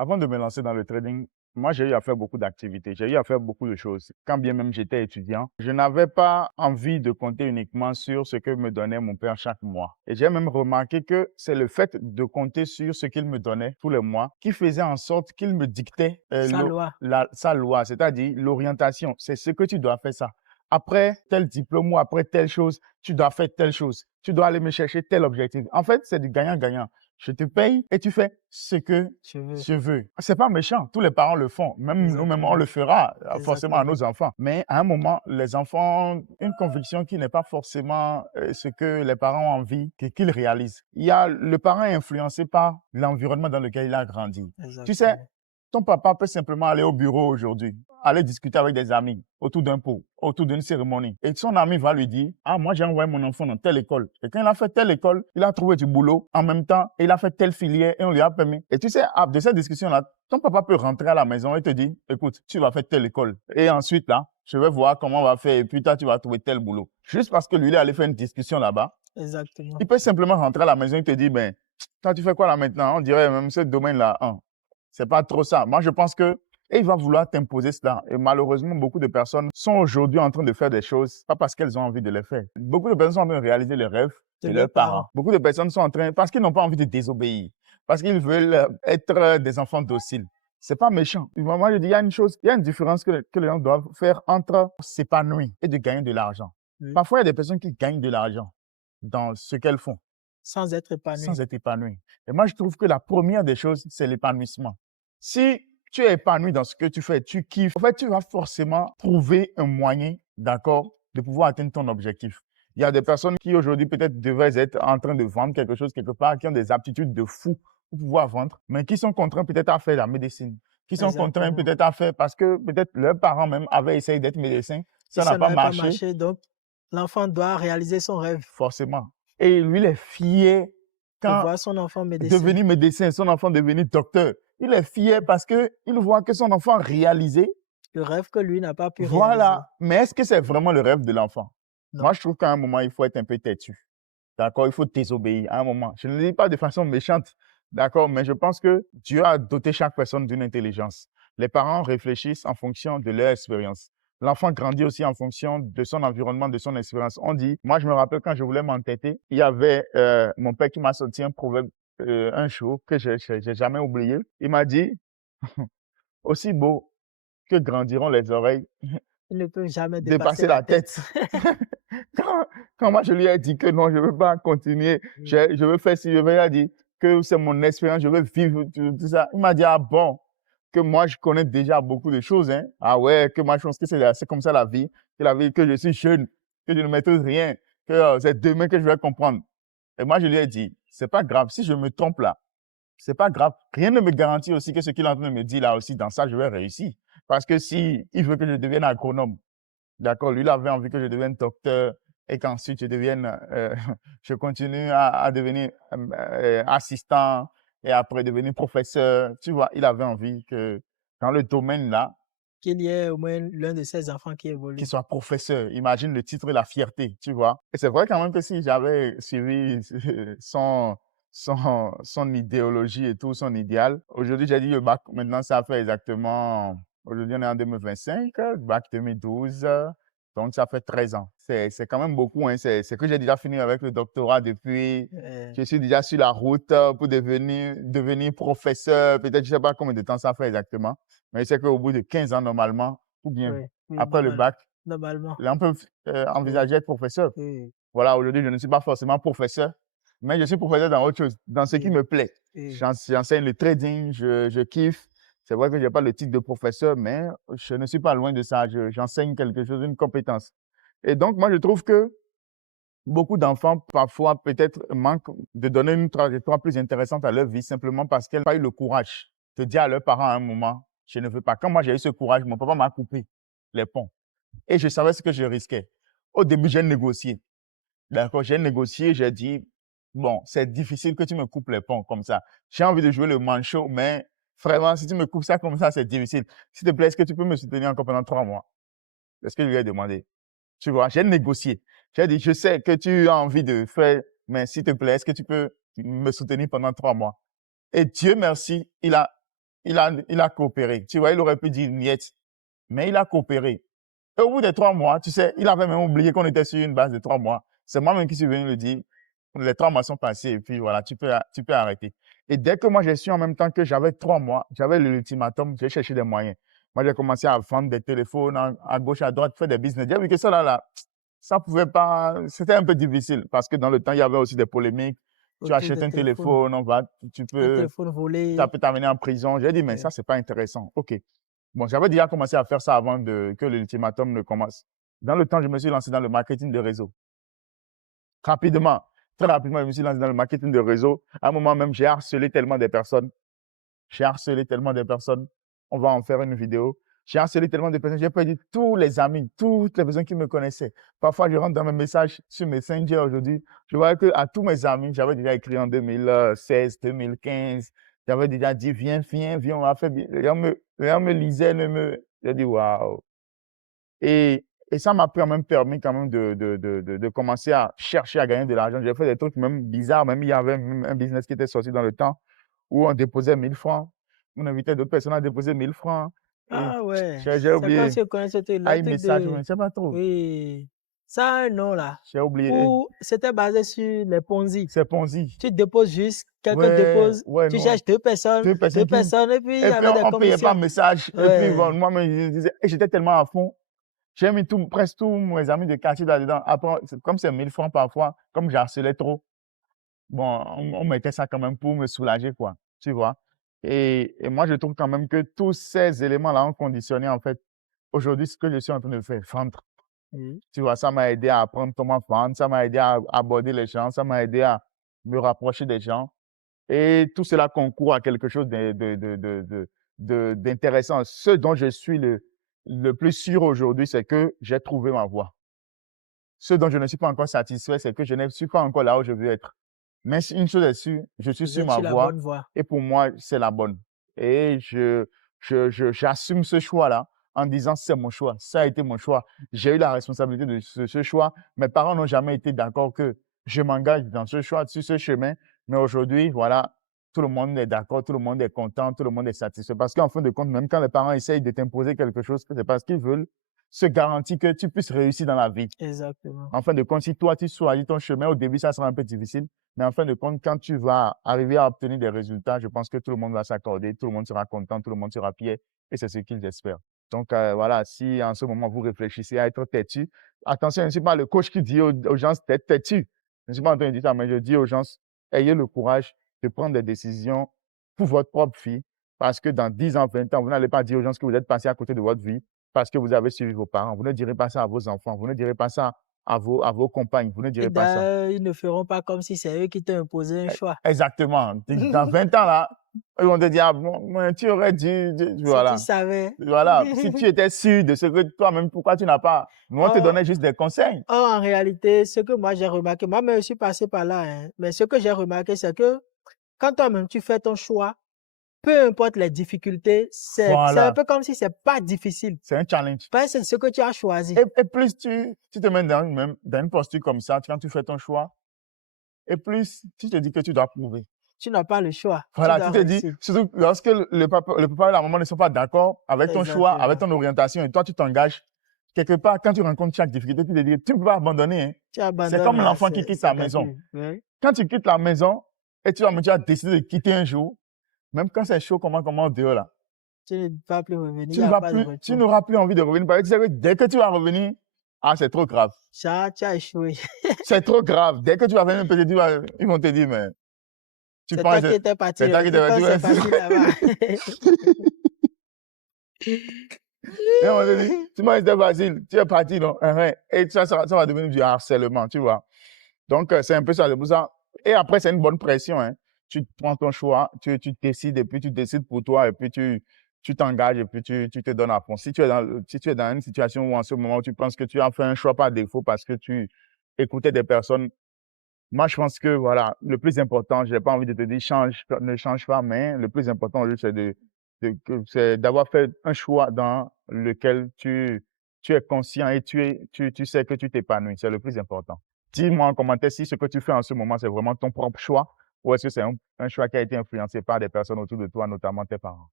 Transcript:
Avant de me lancer dans le trading, moi, j'ai eu à faire beaucoup d'activités, j'ai eu à faire beaucoup de choses. Quand bien même j'étais étudiant, je n'avais pas envie de compter uniquement sur ce que me donnait mon père chaque mois. Et j'ai même remarqué que c'est le fait de compter sur ce qu'il me donnait tous les mois qui faisait en sorte qu'il me dictait Sa loi. sa loi, c'est-à-dire l'orientation. C'est ce que tu dois faire ça. Après tel diplôme ou après telle chose, tu dois faire telle chose. Tu dois aller me chercher tel objectif. En fait, c'est du gagnant-gagnant. Je te paye et tu fais ce que Je veux. je veux. C'est pas méchant. Tous les parents le font. Même nous-mêmes, on Exactement. le fera forcément à Exactement. nos enfants. Mais à un moment, les enfants ont une conviction qui n'est pas forcément ce que les parents ont envie qu'ils réalisent. Le parent est influencé par l'environnement dans lequel il a grandi. Tu sais, Exactement. ton papa peut simplement aller au bureau aujourd'hui, aller discuter avec des amis autour d'un pot, autour d'une cérémonie. Et son ami va lui dire, ah, moi, j'ai envoyé mon enfant dans telle école. Et quand il a fait telle école, il a trouvé du boulot en même temps et il a fait telle filière et on lui a permis. Et tu sais, de cette discussion-là, ton papa peut rentrer à la maison et te dire, écoute, tu vas faire telle école. Et ensuite, là, je vais voir comment on va faire et puis toi, tu vas trouver tel boulot. Juste parce que lui, il est allé faire une discussion là-bas. Exactement. Il peut simplement rentrer à la maison et te dire, ben, toi, tu fais quoi là maintenant? On dirait même ce domaine-là, hein. C'est pas trop ça. Moi, je pense que et il va vouloir t'imposer cela. Et malheureusement, beaucoup de personnes sont aujourd'hui en train de faire des choses, pas parce qu'elles ont envie de les faire. Beaucoup de personnes sont en train de réaliser les rêves De de leurs leurs parents. parents. Beaucoup de personnes sont en train, parce qu'ils n'ont pas envie de désobéir, parce qu'ils veulent être des enfants dociles. C'est pas méchant. Moi, je dis, il y a une chose, il y a une différence que les gens doivent faire entre s'épanouir et de gagner de l'argent. Oui. Parfois, il y a des personnes qui gagnent de l'argent dans ce qu'elles font, Sans être sans épanoui. être épanouies. Et moi, je trouve que la première des choses, c'est l'épanouissement. Si tu es épanoui dans ce que tu fais, tu kiffes, en fait, tu vas forcément trouver un moyen, d'accord, de pouvoir atteindre ton objectif. Il y a des personnes qui aujourd'hui peut-être devaient être en train de vendre quelque chose quelque part, qui ont des aptitudes de fou pour pouvoir vendre, mais qui sont contraints peut-être à faire la médecine, qui sont contraints Exactement. peut-être à faire parce que peut-être leurs parents même avaient essayé d'être médecins, Et ça n'a ça pas n'avait pas marché, marché, donc l'enfant doit réaliser son rêve forcément. Et lui, il est fier de quand voir son enfant médecin. devenir médecin, son enfant devenir docteur. Il est fier parce que il voit que son enfant a réalisé. Le rêve que lui n'a pas pu réaliser. Voilà. Mais est-ce que c'est vraiment le rêve de l'enfant? Moi, Non. je trouve qu'à un moment, il faut être un peu têtu. D'accord? Il faut désobéir à un moment. Je ne le dis pas de façon méchante. D'accord? Mais je pense que Dieu a doté chaque personne d'une intelligence. Les parents réfléchissent en fonction de leur expérience. L'enfant grandit aussi en fonction de son environnement, de son expérience. On dit, moi, je me rappelle quand je voulais m'entêter, il y avait mon père qui m'a sorti un proverbe un jour que j'ai jamais oublié. Il m'a dit, aussi beau que grandiront les oreilles, Il ne peut jamais dépasser dépasser la la tête. tête. quand, quand moi je lui ai dit que non, je ne veux pas continuer, Oui. je veux faire ci, je veux, il a dit que c'est mon expérience, je veux vivre tout ça. Il m'a dit, ah bon, que moi je connais déjà beaucoup de choses, hein. Ah ouais, que moi je pense que c'est comme ça la vie, que je suis jeune, que je ne maîtrise rien, que c'est demain que je vais comprendre. Et moi je lui ai dit, c'est pas grave, si je me trompe là, c'est pas grave. Rien ne me garantit aussi que ce qu'il est en train de me dire là aussi, dans ça, je vais réussir. Parce que si il veut que je devienne agronome, d'accord, lui, il avait envie que je devienne docteur et qu'ensuite je devienne, je continue à devenir assistant et après devenir professeur. Tu vois, il avait envie que dans le domaine là, Qu'il y ait au moins l'un de ses enfants qui qu'il évolue. soit professeur. Imagine le titre et la fierté, tu vois. Et c'est vrai quand même que si j'avais suivi son, son idéologie et tout, son idéal, aujourd'hui j'ai dit le bac, maintenant ça fait exactement, aujourd'hui on est en 2025, bac 2012, donc ça fait 13 ans. C'est quand même beaucoup, hein. C'est que j'ai déjà fini avec le doctorat depuis, Euh, je suis déjà sur la route pour devenir professeur, peut-être je sais pas combien de temps ça fait exactement, mais c'est qu'au bout de 15 ans normalement, ou bien oui, oui, après le bac, normalement. là, on peut Oui, envisager être professeur. oui, Voilà, aujourd'hui, je ne suis pas forcément professeur, mais je suis professeur dans autre chose, dans ce qui oui, me plaît. oui. J'enseigne le trading, je kiffe. C'est vrai que je n'ai pas le titre de professeur, mais je ne suis pas loin de ça. J'enseigne quelque chose, une compétence. Et donc, moi, je trouve que beaucoup d'enfants, parfois, peut-être manquent de donner une trajectoire plus intéressante à leur vie, simplement parce qu'elles n'ont pas eu le courage de dire à leurs parents à un moment, je ne veux pas. Quand moi, j'ai eu ce courage, mon papa m'a coupé les ponts. Et je savais ce que je risquais. Au début, j'ai négocié. D'accord, j'ai négocié, j'ai dit, bon, c'est difficile que tu me coupes les ponts comme ça. J'ai envie de jouer le manchot, mais vraiment, si tu me coupes ça comme ça, c'est difficile. S'il te plaît, est-ce que tu peux me soutenir encore pendant 3 mois? C'est ce que je lui ai demandé. Tu vois, j'ai négocié. J'ai dit, je sais que tu as envie de faire, mais s'il te plaît, est-ce que tu peux me soutenir pendant 3 mois? Et Dieu merci, il a coopéré. Tu vois, il aurait pu dire niet, mais il a coopéré. Et au bout de 3 mois, tu sais, il avait même oublié qu'on était sur une base de 3 mois. C'est moi-même qui suis venu le dire. Les 3 mois sont passés et puis voilà, tu peux arrêter. Et dès que moi, j'ai su en même temps que j'avais 3 mois, j'avais l'ultimatum, j'ai cherché des moyens. Moi, j'ai commencé à vendre des téléphones à gauche, à droite, faire des business. J'ai vu que ça là, ça pouvait pas, c'était un peu difficile parce que dans le temps, il y avait aussi des polémiques. Tu Autour achètes des un téléphones. téléphone, tu Un peux, téléphone ça volé. peut t'amener en prison. J'ai dit, mais ça, c'est pas intéressant. OK. Bon, j'avais déjà commencé à faire ça avant que l'ultimatum ne commence. Dans le temps, je me suis lancé dans le marketing de réseau. Rapidement, très rapidement, je me suis lancé dans le marketing de réseau. À un moment même, j'ai harcelé tellement des personnes. J'ai harcelé tellement de personnes. On va en faire une vidéo. J'ai harcelé tellement de personnes. J'ai perdu tous les amis, toutes les personnes qui me connaissaient. Parfois, je rentre dans mes messages sur Messenger aujourd'hui. Je vois que à tous mes amis, j'avais déjà écrit en 2016, 2015. J'avais déjà dit, viens, on va faire bien. Les gens me lisaient, j'ai dit, waouh. Et ça m'a quand même permis quand même de commencer à chercher à gagner de l'argent. J'ai fait des trucs même bizarres. Même il y avait un business qui était sorti dans le temps où on déposait 1000 francs. On invitait d'autres personnes à déposer 1000 francs. Et Ah ouais, j'ai c'est comme oublié. si on connaît ce truc, le truc iMessage, je de... ne sais pas trop. Oui, ça a un nom là. J'ai oublié. Où c'était basé sur les Ponzi. C'est Ponzi. Tu déposes juste, quelqu'un Ouais, dépose, ouais, tu non. cherches deux personnes Deux personnes et puis il y et puis avait des on payait pas commissions. message. Et puis bon, Ouais. moi, je disais, et j'étais tellement à fond. J'ai mis presque tous mes amis de quartier là-dedans. Après, comme c'est 1000 francs parfois, comme j'harcelais trop, bon, on mettait ça quand même pour me soulager, quoi. Tu vois? Et moi, je trouve quand même que tous ces éléments-là ont conditionné, en fait, aujourd'hui, ce que je suis en train de faire, vendre. Oui. Tu vois, ça m'a aidé à apprendre comment vendre, ça m'a aidé à aborder les gens, ça m'a aidé à me rapprocher des gens. Et tout cela concourt à quelque chose d'intéressant. Ce dont je suis le plus sûr aujourd'hui, c'est que j'ai trouvé ma voie. Ce dont je ne suis pas encore satisfait, c'est que je ne suis pas encore là où je veux être. Mais une chose est sûre, je suis Vous sur êtes ma sur la voie bonne voie. et pour moi, c'est la bonne. Et j'assume ce choix-là en disant c'est mon choix, ça a été mon choix. J'ai eu la responsabilité de ce choix. Mes parents n'ont jamais été d'accord que je m'engage dans ce choix, sur ce chemin. Mais aujourd'hui, voilà, tout le monde est d'accord, tout le monde est content, tout le monde est satisfait. Parce qu'en fin de compte, même quand les parents essayent de t'imposer quelque chose, c'est parce qu'ils veulent se garantir que tu puisses réussir dans la vie. Exactement. En fin de compte, si toi, tu choisis ton chemin, au début, ça sera un peu difficile. Mais en fin de compte, quand tu vas arriver à obtenir des résultats, je pense que tout le monde va s'accorder, tout le monde sera content, tout le monde sera fier. Et c'est ce qu'ils espèrent. Donc, voilà, si en ce moment, vous réfléchissez à être têtu, attention, je ne suis pas le coach qui dit aux gens d'être têtu. Je ne suis pas en train de dire ça, mais je dis aux gens, ayez le courage de prendre des décisions pour votre propre vie. Parce que dans 10 ans, 20 ans, vous n'allez pas dire aux gens que vous êtes passé à côté de votre vie parce que vous avez suivi vos parents. Vous ne direz pas ça à vos enfants. Vous ne direz pas ça à vos compagnes. Vous ne Et direz pas ça. d'ailleurs, ils ne feront pas comme si c'est eux qui t'ont imposé un choix. Exactement. Dans 20 ans, là, ils vont te dire, ah, bon, tu aurais dû, Si tu voilà. savais. Voilà. Si tu étais sûr de ce que toi-même, pourquoi tu n'as pas? Nous, on te Oh, donnait juste des conseils. en réalité, ce que moi j'ai remarqué, moi-même je suis passé par là, hein, mais ce que j'ai remarqué, c'est que quand toi-même tu fais ton choix, peu importe les difficultés, c'est un Voilà. peu comme si c'est pas difficile. C'est un challenge. Parce que c'est ce que tu as choisi. Et plus tu te mets dans une posture comme ça, quand tu fais ton choix, et plus tu te dis que tu dois prouver. Tu n'as pas le choix. Tu Voilà, dois tu te dis, réussir. surtout lorsque le papa et la maman ne sont pas d'accord avec ton choix, avec Exactement. ton orientation, et toi, tu t'engages, quelque part, quand tu rencontres chaque difficulté, tu te dis, tu ne peux pas abandonner. Hein. Tu C'est abandonnes comme là, l'enfant qui quitte c'est sa maison. calcul. Oui. Quand tu quittes la maison et tu as décidé de quitter un jour, même quand c'est chaud, comment dehors là, Tu ne vas plus revenir, il tu n'y a pas de tu retour. n'auras plus envie de revenir. Parce que tu sais que dès que tu vas revenir, ah, c'est trop grave. Ça, tu as échoué. C'est trop grave. Dès que tu vas venir, peut-être, ils vont te dire, mais tu C'est penses, toi qui étais parti. c'est toi qui Tu penses que c'est facile là-bas. Et on te dit, tu m'as dit facile, tu es parti, non? Et ça va devenir du harcèlement, tu vois. Donc, c'est un peu ça, c'est pour ça. Et après, c'est une bonne pression, hein. Tu prends ton choix, tu décides, et puis tu décides pour toi, et puis tu t'engages, et puis tu te donnes à fond. Si tu es dans une situation où en ce moment, tu penses que tu as fait un choix par défaut parce que tu écoutais des personnes, moi, je pense que, voilà, le plus important, j'ai pas envie de te dire ne change pas, mais le plus important, c'est c'est d'avoir fait un choix dans lequel tu es conscient et tu sais que tu t'épanouis. C'est le plus important. Dis-moi en commentaire si ce que tu fais en ce moment, c'est vraiment ton propre choix ou est-ce que c'est un choix qui a été influencé par des personnes autour de toi, notamment tes parents.